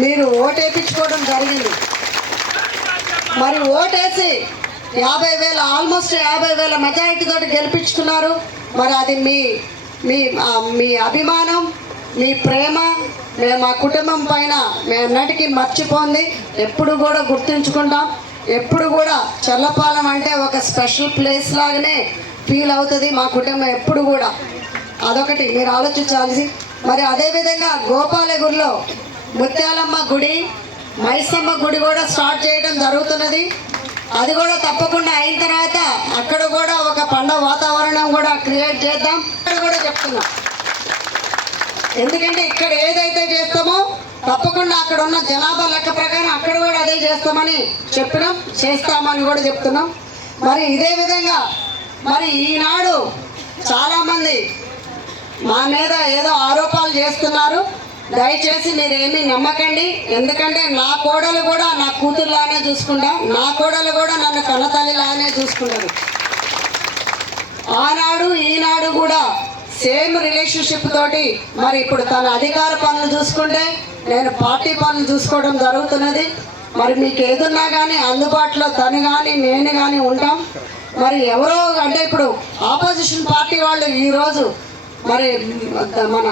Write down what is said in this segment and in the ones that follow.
మీరు ఓటేపించుకోవడం జరిగింది. మరి ఓటేసి 50,000 ఆల్మోస్ట్ 50,000 మెజారిటీ తోటి గెలిపించుకున్నారు. మరి అది మీ మీ మీ అభిమానం, మీ ప్రేమ మేము మా కుటుంబం పైన మేము అన్నిటికీ మర్చిపోంది. ఎప్పుడు కూడా గుర్తుంచుకుంటాం. ఎప్పుడు కూడా చల్లపాలెం అంటే ఒక స్పెషల్ ప్లేస్ లాగానే ఫీల్ అవుతుంది మా కుటుంబం ఎప్పుడు కూడా. అదొకటి మీరు ఆలోచించాల్సి. మరి అదేవిధంగా గోపాలగుడిలో ముత్యాలమ్మ గుడి, మైసమ్మ గుడి కూడా స్టార్ట్ చేయడం జరుగుతున్నది. అది కూడా తప్పకుండా అయిన తర్వాత అక్కడ కూడా ఒక పండుగ వాతావరణం కూడా క్రియేట్ చేద్దాం అక్కడ కూడా చెప్తున్నాం. ఎందుకంటే ఇక్కడ ఏదైతే చేస్తామో తప్పకుండా అక్కడ ఉన్న జనాభా లెక్క ప్రకారం అక్కడ కూడా అదే చేస్తామని చెప్పినాం, చేస్తామని కూడా చెప్తున్నాం. మరి ఇదే విధంగా మరి ఈనాడు చాలామంది మా మీద ఏదో ఆరోపణలు చేస్తున్నారు. దయచేసి మీరేమీ నమ్మకండి. ఎందుకంటే నా కోడలు కూడా నా కూతురులానే చూసుకుంటా, నా కోడలు కూడా నన్ను కన్నతల్లిలానే చూసుకున్నారు. ఆనాడు ఈనాడు కూడా సేమ్ రిలేషన్షిప్ తోటి మరి ఇప్పుడు తన అధికార పనులు చూసుకుంటే నేను పార్టీ పనులు చూసుకోవడం జరుగుతున్నది. మరి మీకు ఏదున్నా కానీ అందుబాటులో తను కానీ నేను కానీ ఉంటాం. మరి ఎవరో అంటే ఇప్పుడు ఆపోజిషన్ పార్టీ వాళ్ళు ఈరోజు మరి మన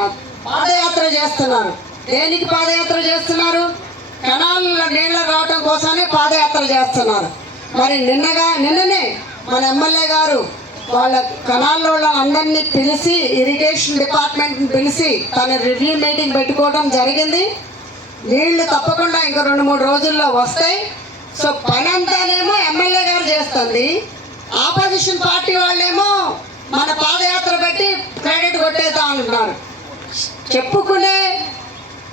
పాదయాత్ర చేస్తున్నారు. దేనికి పాదయాత్ర చేస్తున్నారు? కెనాల్లో నీళ్ళు రావడం కోసమే పాదయాత్ర చేస్తున్నారు. మరి నిన్ననే మన ఎమ్మెల్యే గారు వాళ్ళ కెనాల్లో అందరినీ పిలిచి ఇరిగేషన్ డిపార్ట్మెంట్ని పిలిచి తన రివ్యూ మీటింగ్ పెట్టుకోవడం జరిగింది. నీళ్లు తప్పకుండా ఇంకో 2-3 రోజుల్లో వస్తాయి. సో పని అంతానేమో ఎమ్మెల్యే గారు చేస్తుంది, ఆపోజిషన్ పార్టీ వాళ్ళేమో మన పాదయాత్ర పెట్టి క్రెడిట్ కొట్టేద్దాం అంటున్నారు. చెప్పుకునే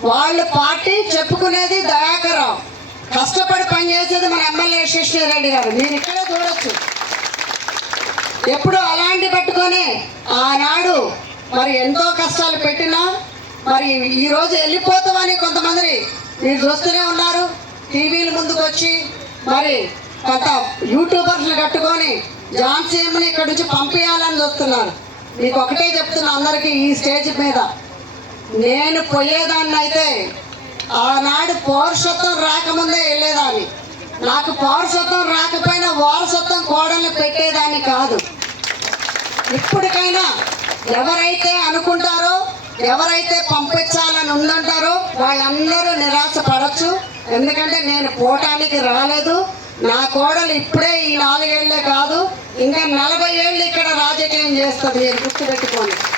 వాళ్ళ పార్టీ చెప్పుకునేది దయాకరావు, కష్టపడి పనిచేసేది మన ఎమ్మెల్యే శశిరెడ్డి గారు. మీరు ఇక్కడే చూడొచ్చు. ఎప్పుడు అలాంటి పట్టుకొని ఆనాడు మరి ఎంతో కష్టాలు పెట్టినా మరి ఈరోజు వెళ్ళిపోతామని కొంతమంది మీరు చూస్తూనే ఉన్నారు. టీవీల ముందుకు వచ్చి మరి కొంత యూట్యూబర్స్ని కట్టుకొని ఝాన్సీని ఇక్కడి నుంచి పంపించాలని చూస్తున్నారు. మీకు ఒకటే చెప్తున్నా అందరికీ ఈ స్టేజ్ మీద, నేను పోయేదాన్ని అయితే ఆనాడు పౌరసత్వం రాకముందే వెళ్ళేదాన్ని. నాకు పౌరసత్వం రాకపోయినా వారసత్వం కోడల్ని పెట్టేదాన్ని కాదు. ఇప్పటికైనా ఎవరైతే అనుకుంటారో, ఎవరైతే పంపించాలని ఉందంటారో వాళ్ళందరూ నిరాశ పడచ్చు. ఎందుకంటే నేను పోవటానికి రాలేదు. నా కోడలు ఇప్పుడే ఈ 4 ఏళ్ళే కాదు, ఇంకా 40 ఏళ్ళు ఇక్కడ రాజకీయం చేస్తుంది. మీరు గుర్తుపెట్టుకోండి.